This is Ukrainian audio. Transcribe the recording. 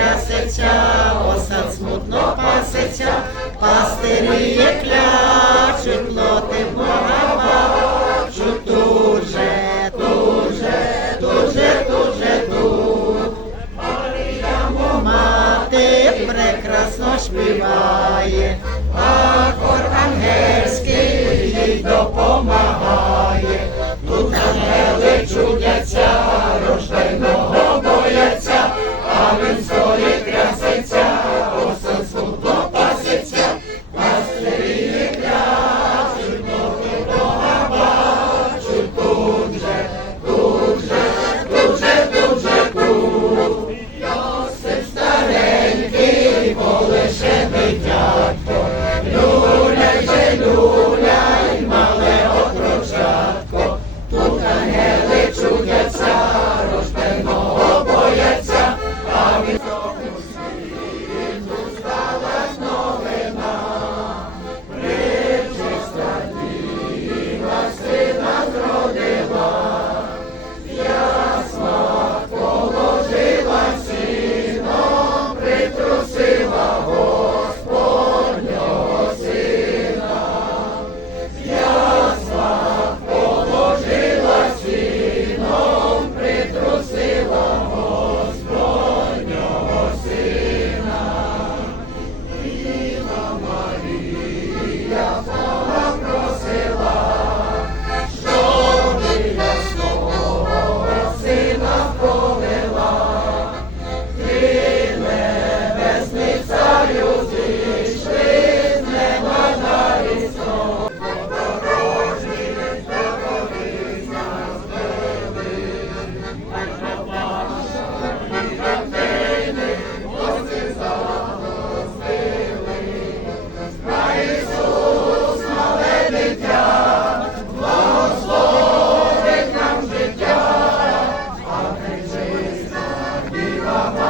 трясеться, осад смутно пасеться, пастиріє клячуть, плоти погавачуть тут дуже, дуже, дуже, дуже тут же му мати прекрасно співає, а ангельський їй допомагає. Baba.